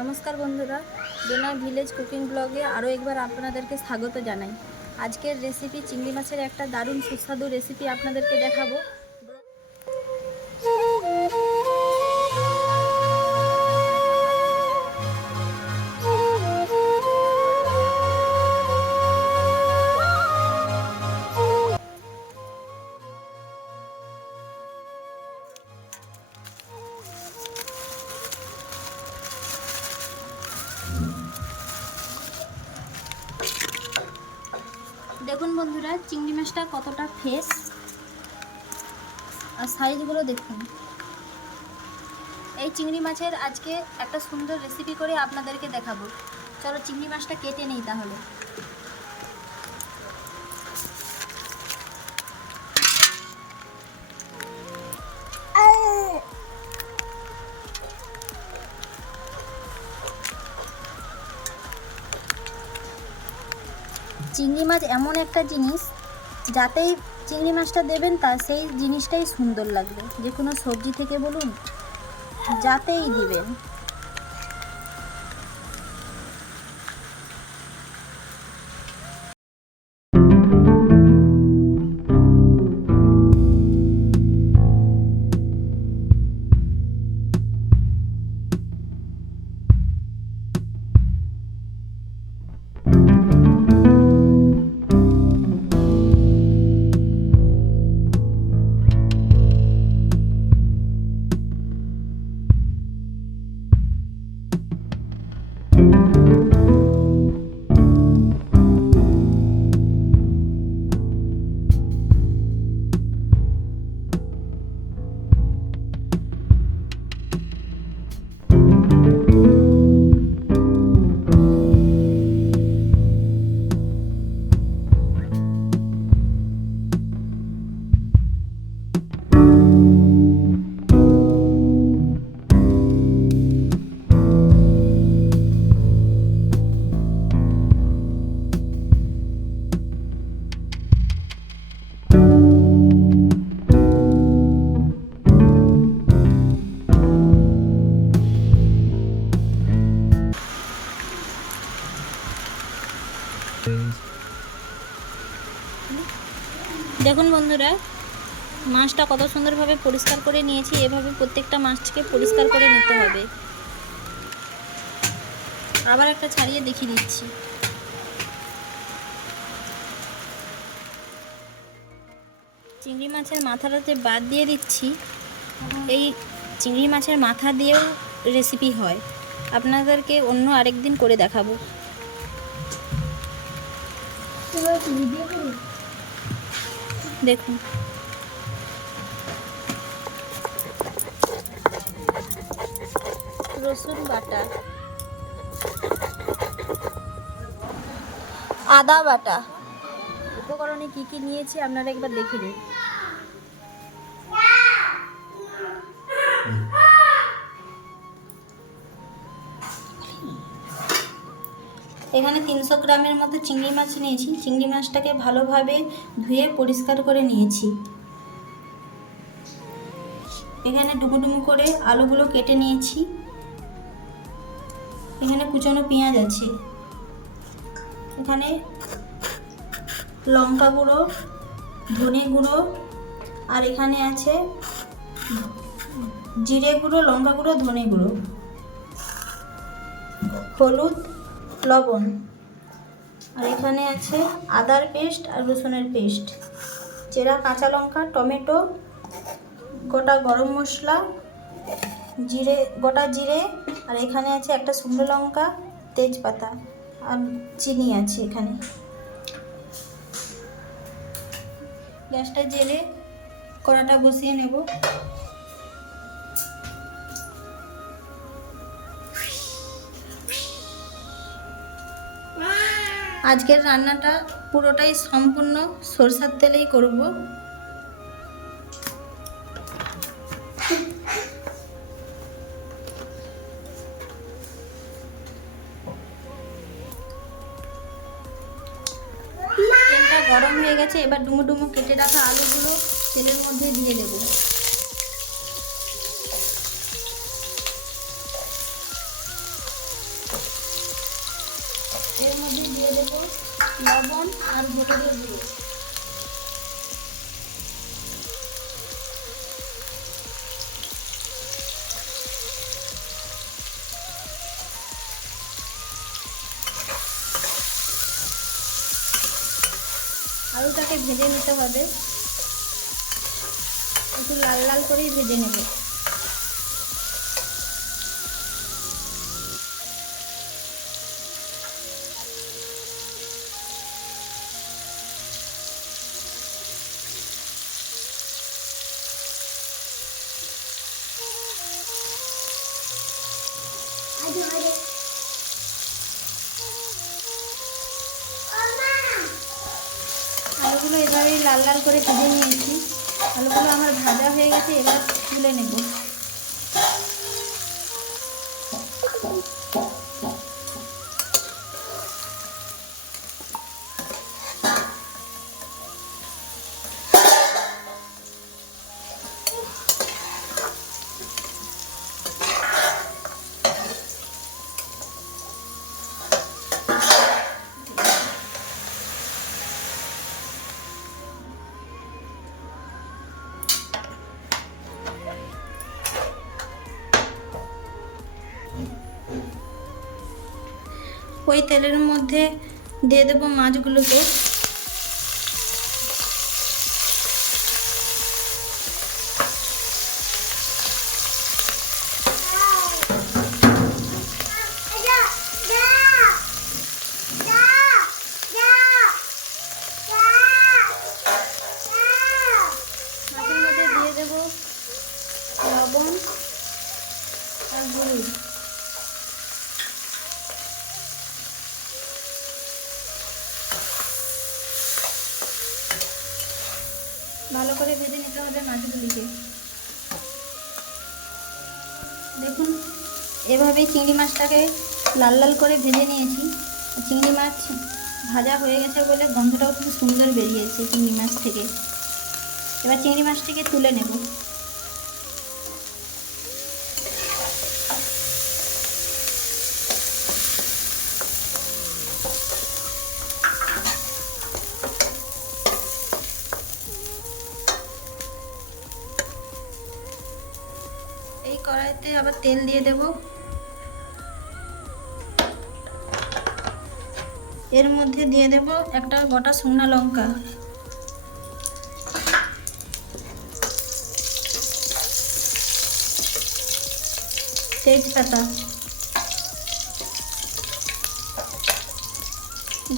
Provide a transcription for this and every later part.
নমস্কার বন্ধুরা, Dona village cooking ব্লগে আরও একবার আপনাদেরকে স্বাগত জানাই। আজকের রেসিপি চিংড়ি মাছের একটা দারুণ সুস্বাদু রেসিপি আপনাদেরকে দেখাবো। দেখুন বন্ধুরা, চিংড়ি মাছটা কতটা ফ্রেশ আর সাইজগুলো দেখুন। এই চিংড়ি মাছের আজকে একটা সুন্দর রেসিপি করে আপনাদেরকে দেখাবো। চলো চিংড়ি মাছটা কেটে নিই তাহলে। চিংড়ি মাছ এমন একটা জিনিস, যাতেই চিংড়ি মাছটা দেবেন তা সেই জিনিসটাই সুন্দর লাগবে। যে কোনো সবজি থেকে বলুন, যাতেই দিবেন। দেখুন বন্ধুরা, মাছটা কত সুন্দরভাবে পরিষ্কার করে নিয়েছি। এভাবে প্রত্যেকটা মাছকে পরিষ্কার করে নিতে হবে। আবার একটা ছাড়িয়ে দেখিয়ে দিচ্ছি। চিংড়ি মাছের মাথাটাতে বাদ দিয়ে দিচ্ছি। এই চিংড়ি মাছের মাথা দিয়েও রেসিপি হয়, আপনাদেরকে অন্য আরেকদিন করে দেখাবো। দেখুন, রসুন বাটা, আদা বাটা, উপকরণে কি কি নিয়েছি আপনারা একবার দেখে নিন। এখানে 300 গ্রামের মতো চিংড়ি মাছ নিয়েছি। চিংড়ি মাছটাকে ভালোভাবে ধুয়ে পরিষ্কার করে নিয়েছি। এখানে ডুমো ডুমো করে আলুগুলো কেটে নিয়েছি। এখানে কুচনো পেঁয়াজ আছে। এখানে লঙ্কা গুঁড়ো, ধনে গুঁড়ো, আর এখানে আছে জিরে গুঁড়ো, লঙ্কা গুঁড়ো, ধনে গুঁড়ো, হলুদ, লবণ, আর এখানে আছে আদার পেস্ট আর রসুনের পেস্ট, চেরা কাঁচা লঙ্কা, টমেটো, গোটা গরম মশলা, জিরে, গোটা জিরে, আর এখানে আছে একটা শুকনো লঙ্কা, তেজপাতা, আর চিনি আছে এখানে। গ্যাসটা জেলে কড়াটা বসিয়ে নেব। আজকের রান্নাটা পুরোটাই সম্পূর্ণ সরষের তেলেই করব। তেলটা গরম হয়ে গেছে, এবার ডুমো ডুমো কেটে রাখা আলুগুলো তেলের মধ্যে দিয়ে দেবো। এর মধ্যে দিয়ে দেবো লবণ আর হলুদের গুঁড়ো। আলুটাকে ভেজে নিতে হবে, একটু লাল লাল করেই ভেজে নেব। আলুগুলো এভাবেই লাল লাল করে ভেজে নিয়েছি। আলুগুলো আমার ভাজা হয়ে গেছে, এবার তুলে নেব। ওই তেলের মধ্যে দিয়ে দেবো মাছগুলোকে। মাছের মধ্যে দিয়ে দেবো লবণ আর হলুদ। ভালো করে ভেজে নিতে হবে মাছগুলিকে। দেখুন, এভাবেই চিংড়ি মাছটাকে লাল লাল করে ভেজে নিয়েছি। চিংড়ি মাছ ভাজা হয়ে গেছে বলে গন্ধটাও খুব সুন্দর বেরিয়েছে চিংড়ি মাছ থেকে। এবার চিংড়ি মাছটিকে তুলে নেব। এই কড়াইতে আবার তেল দিয়ে দেব। এর মধ্যে দিয়ে দেব একটা গোটা শুকনো লঙ্কা, তেজপাতা,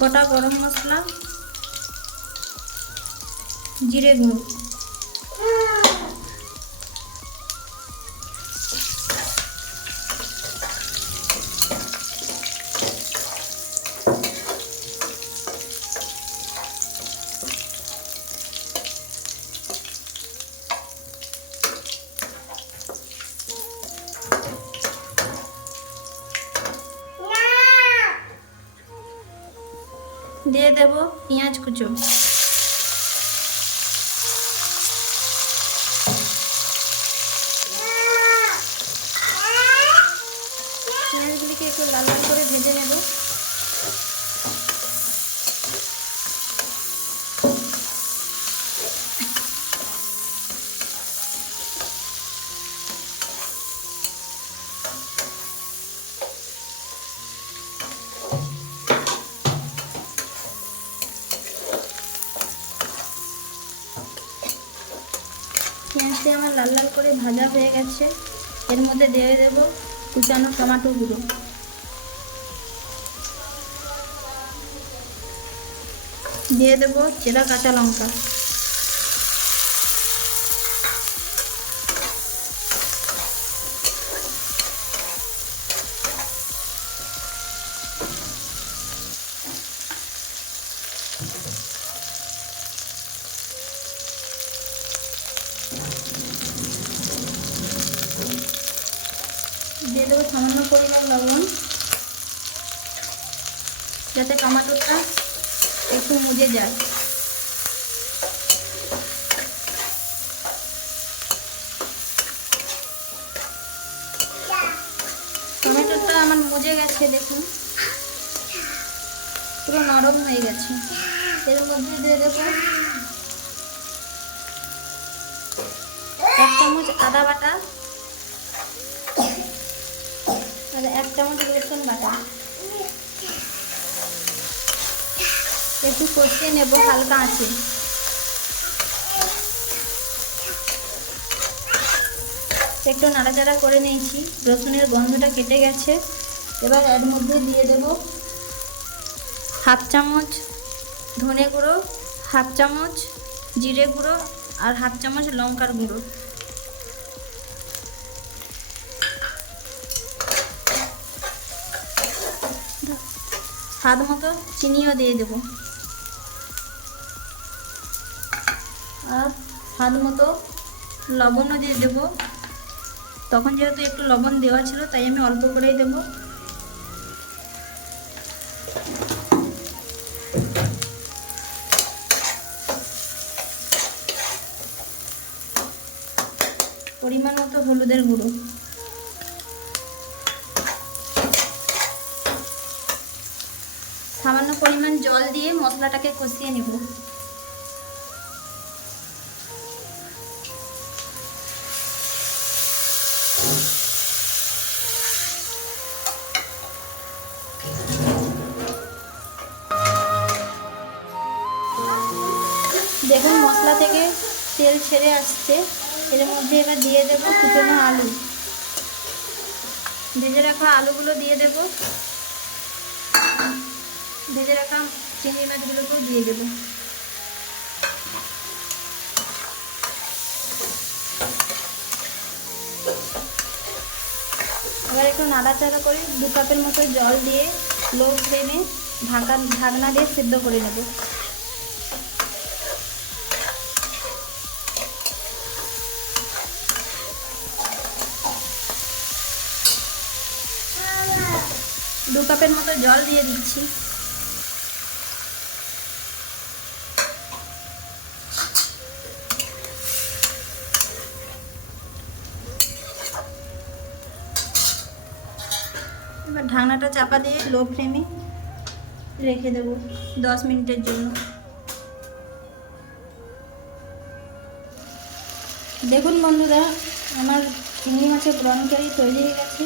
গোটা গরম মশলা, জিরে গুঁড়ো। দিয়ে দেব পেঁয়াজ কুচো। পেঁয়াজগুলিকে একটু লাল লাল করে ভেজে নেব। পেঁয়াজটি আমার লাল লাল করে ভাজা হয়ে গেছে। এর মধ্যে দিয়ে দেব কুচানো টমেটো গুঁড়ো, দিয়ে দেব চেরা কাঁচা লঙ্কা, দিয়ে দেবো সামান্য পরিমাণ লবণ, যাতে টমেটোটা একটু মুজে যায়। টমেটোটা আমার মুজে গেছে, দেখুন। পুরো নরম হয়ে গেছে। এর মধ্যে দিয়ে দেবো 1 চামচ আদা বাটা আর 1 চামচ রসুন বাটা। একটু কষিয়ে নেব হালকা আঁচে। একটু নাড়াচাড়া করে নিয়েছি, রসুনের গন্ধটা কেটে গেছে। এবার এর মধ্যে দিয়ে দেব 1/2 চামচ ধনে গুঁড়ো, 1/2 চামচ জিরে গুঁড়ো আর 1/2 চামচ লঙ্কার গুঁড়ো। স্বাদ মতো চিনিও দিয়ে দেব আর স্বাদ মতো লবণও দিয়ে দেব। তখন যেহেতু একটু লবণ দেওয়া ছিল তাই আমি অল্প করেই দেব। পরিমাণ মতো হলুদের গুঁড়ো। সামান্য পরিমাণ জল দিয়ে মশলাটাকে কষিয়ে নেব। দেখুন মশলা থেকে তেল ছেড়ে আসছে। এর মধ্যে এবার দিয়ে দেব কুচনো আলু। ভেজে রাখা আলুগুলো দিয়ে দেব। ভেজে রাখা চিংড়ি মাছগুলোকেও দিয়ে দেব। এবার একটু নাড়াচাড়া করে 2 কাপের মতো জল দিয়ে লো ফ্লেমে ঢাকনা দিয়ে সিদ্ধ করে নেব। দু কাপের মতো জল দিয়ে দিচ্ছি। এবার ঢাকনাটা চাপা দিয়ে লো ফ্লেমে রেখে দেব 10 মিনিটের জন্য। দেখুন বন্ধুরা, আমার চিংড়ি মাছের প্রন কারি তৈরি হয়ে গেছে।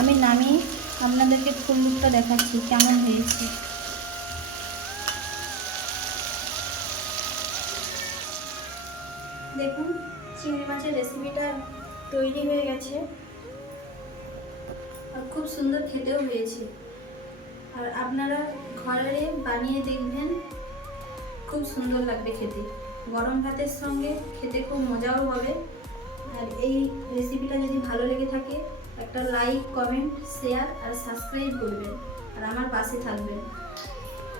আমি নামিয়ে আপনাদেরকে ফুল লুকটা দেখাচ্ছি কেমন হয়েছে। দেখুন চিংড়ি মাছের রেসিপিটা তৈরি হয়ে গেছে আর খুব সুন্দর খেতেও হয়েছে। আর আপনারা ঘরে বানিয়ে দেখবেন, খুব সুন্দর লাগবে খেতে। গরম ভাতের সঙ্গে খেতে খুব মজাও হবে। আর এই রেসিপিটা যদি ভালো লেগে থাকে একটা লাইক, কমেন্ট, শেয়ার আর সাবস্ক্রাইব করবেন আর আমার পাশে থাকবেন।